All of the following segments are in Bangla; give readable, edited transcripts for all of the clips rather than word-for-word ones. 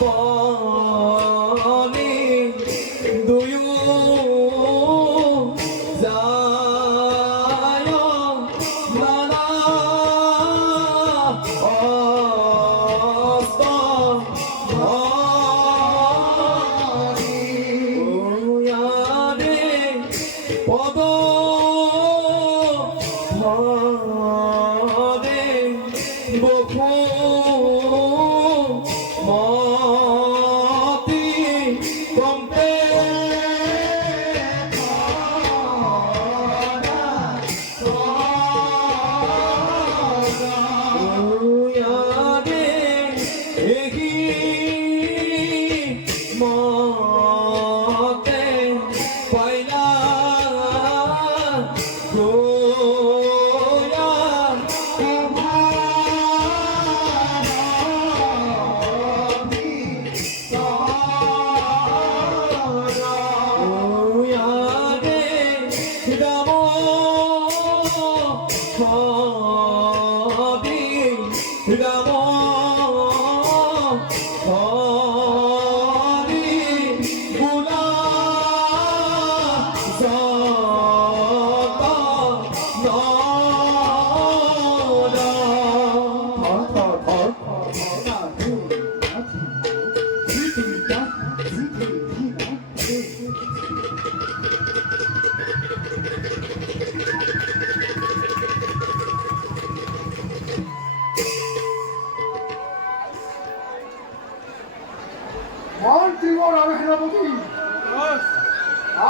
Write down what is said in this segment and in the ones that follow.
Bonnie, do you Zion, Nana, Osborn, Bonnie, oh Yade, Podo, Made, Boku. মন্ত্রীবর আর সেনাপতি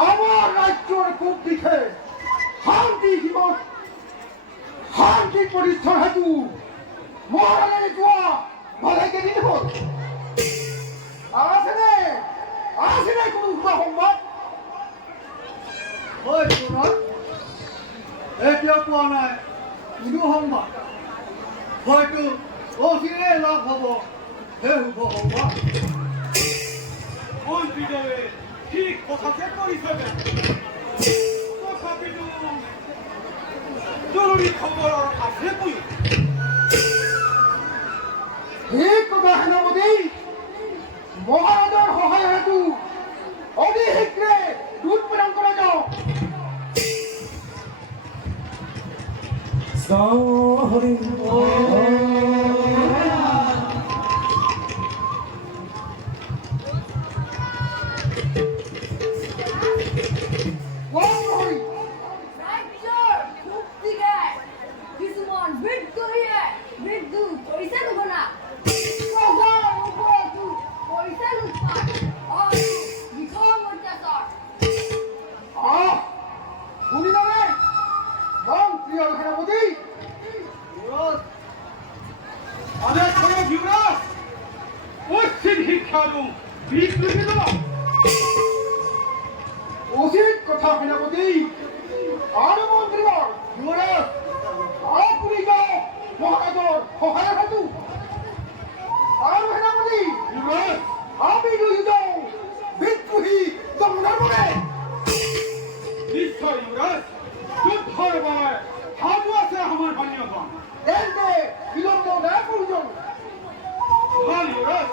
আমার রাজ্যের খুব দিকে শান্তি পরিস্থান হেতু মহারাজের জোয়া ভালাইকে দিতে হল আসে না কোনো সংবাদ ওই তোমার এতিয়া পোৱা নাই কোনো সংবাদ হয়তো অচিৰে লাভ হ'ব সেই শুভ সংবাদ মন্ত্রীদেবে ঠিক কথাতে কইছেন তথাপিতো জরুরি খবর আছে কই ঠিক কথা সেনাপতি মহাৰাজৰ সহায় হেতু অতি শীঘ্ৰে দূত প্ৰেৰণ কৰা যাওক Sorry. উচিত কথা সেনাপতি আৰু মন্ত্ৰীবৰ আপুনি যাওক মহাৰাজৰ সহায় হেতু আৰু সেনাপতি আমি দুয়োজন বিদ্ৰোহী দমনৰ বাবে নিশ্চয় যুৱৰাজ যুদ্ধৰ বাবে সাজু আছে আমাৰ সৈন্যখন তেন্তে বিলম্ব নাই প্ৰয়োজন ভাল যুৱৰাজ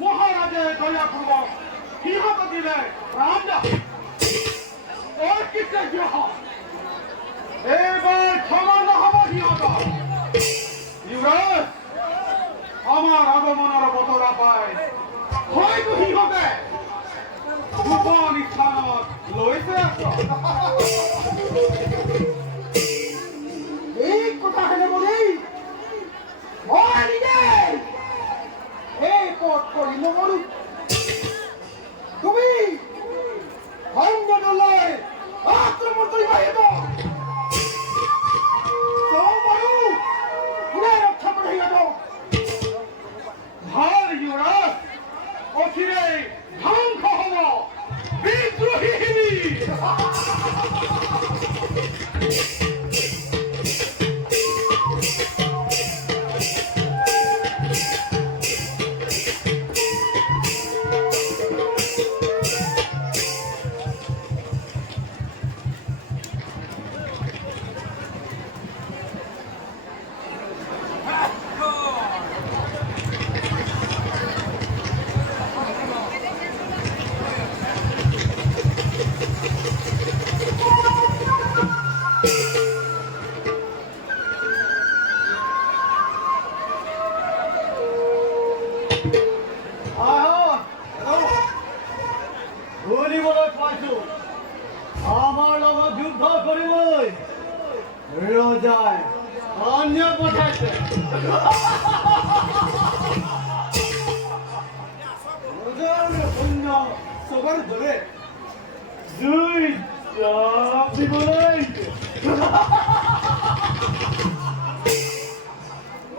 মহারাজের দয়াপূর্বক নিহত দিলে রাজা ওর কিসে গ্রহ এবার সমান হব নিহত যুবরাজ আমার আগমনের বতরা পায় হয়তো হিহতে গোপন স্থানত লইতে এই কথা হেলে বলি এই পথ করি মরু তুমি ভঙ্গনলয় আক্রমণ করি বাহিব রক্ষা করে হইয়াব ভাল যুবরাজ অচিরে ধ্বংস হব বিদ্রোহী আমার লগত যুদ্ধ করিবই রোজায় অন্য পাঠাইছে সবার ধরে দুই চাপ জীবনে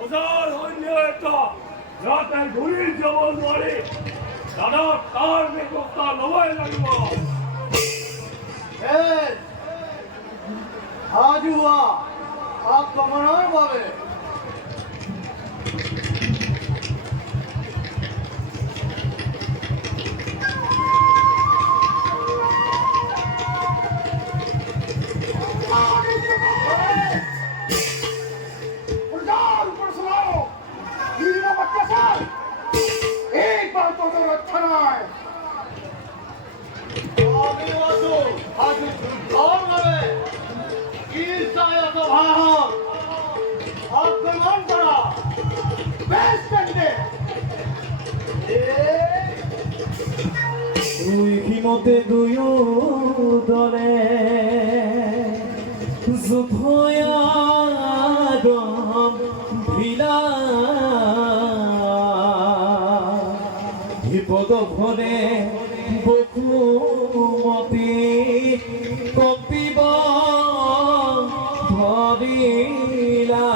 ওজার হইল একটা রাতের ঘুরির যেমন মারে দাদা তার বেকস্তা লবাই লাগব आज हुआ आप कमरान पावे उड़ान ऊपर सुनाओ वीरों बच्चे सर एक बार तो अच्छा ना है आगे वासो आज और लगे ईसा या तो भाहा आप कमान करा बेस्ट कंडे তুই হিমতে দুয়ো দলে যুদ্ধয়াগম ভিলা বিপদ ফলে বকুমতি কপিব ধরিলা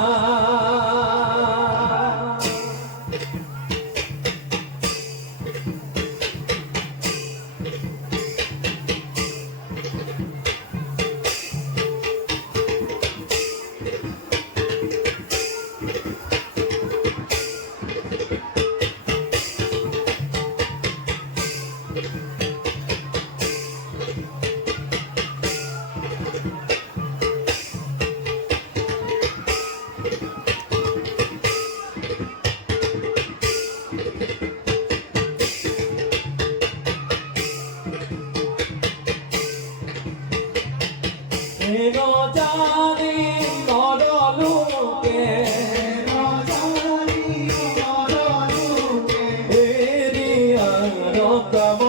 এনো জানি নরলোকে এরিয়া রকম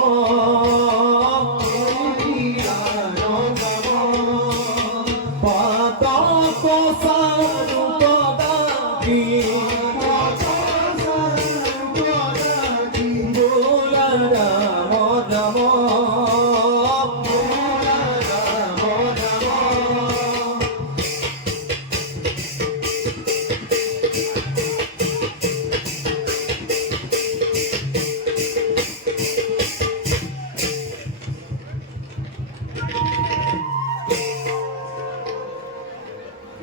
পাতা কোসারু কদাকি বোলা রাম রাম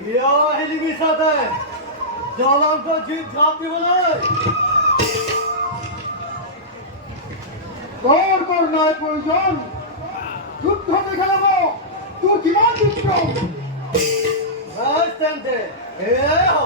ইয়া হেলিমি সাথে জলাম তো জিত ঝাপ দিব না তোর তোর নয় প্রয়োজন যুদ্ধ দেখে নেবো তুই কিমান বিক্রম Bastante. Yeah!